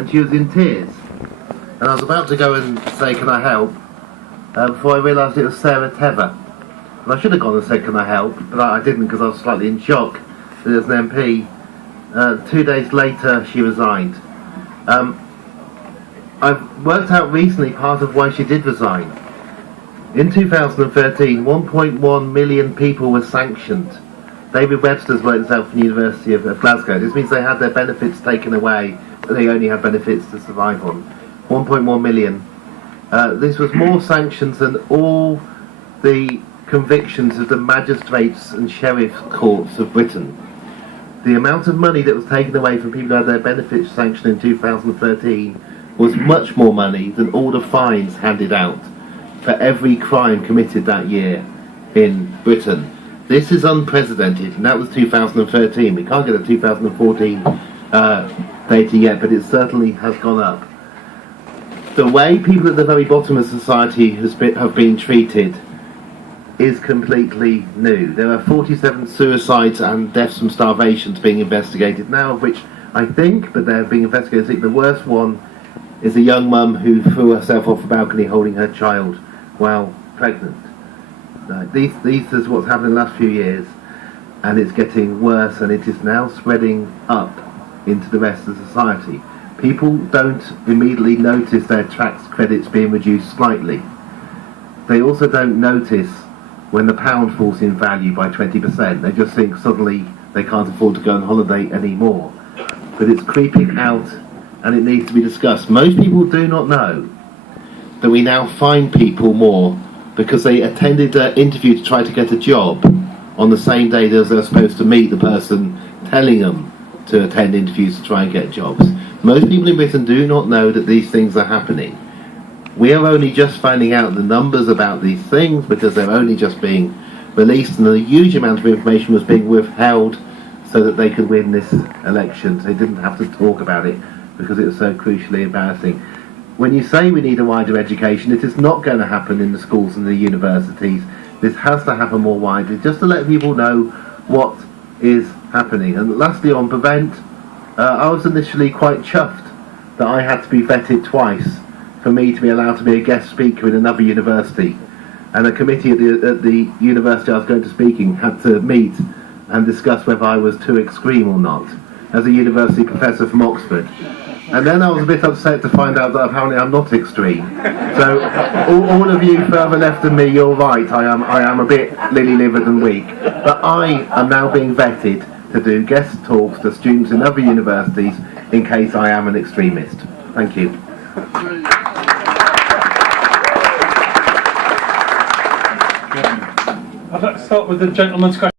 and she was in tears. And I was about to go and say, can I help? Before I realised it was Sarah Tever. And I should have gone and said, can I help? But I didn't, because I was slightly in shock that as an MP. 2 days later, she resigned. I've worked out recently part of why she did resign. In 2013, 1.1 million people were sanctioned. David Webster's worked this out from the University of Glasgow. This means they had their benefits taken away, but they only had benefits to survive on. 1.1 million. This was more sanctions than all the convictions of the magistrates and sheriff courts of Britain. The amount of money that was taken away from people who had their benefits sanctioned in 2013 was much more money than all the fines handed out for every crime committed that year in Britain. This is unprecedented, and that was 2013. We can't get the 2014 data yet, but it certainly has gone up. The way people at the very bottom of society have been treated is completely new. There are 47 suicides and deaths from starvations being investigated now, of which I think, but they're being investigated. I think the worst one is a young mum who threw herself off a balcony holding her child while pregnant. This is what's happened in the last few years, and it's getting worse, and it is now spreading up into the rest of society. People don't immediately notice their tax credits being reduced slightly. They also don't notice when the pound falls in value by 20%. They just think suddenly they can't afford to go on holiday anymore. But it's creeping out, and it needs to be discussed. Most people do not know that we now fine people more because they attended an interview to try to get a job on the same day as they're supposed to meet the person telling them to attend interviews to try and get jobs. Most people in Britain do not know that these things are happening. We are only just finding out the numbers about these things because they're only just being released, and a huge amount of information was being withheld so that they could win this election. So they didn't have to talk about it because it was so crucially embarrassing. When you say we need a wider education, it is not going to happen in the schools and the universities. This has to happen more widely, just to let people know what is happening. And lastly, on Prevent, I was initially quite chuffed that I had to be vetted twice for me to be allowed to be a guest speaker in another university. And a committee at the university I was going to speak in had to meet and discuss whether I was too extreme or not, as a university professor from Oxford. And then I was a bit upset to find out that apparently I'm not extreme. So all of you further left than me, you're right, I am a bit lily-livered and weak. But I am now being vetted to do guest talks to students in other universities in case I am an extremist. Thank you. I'd like to start with the gentleman's question.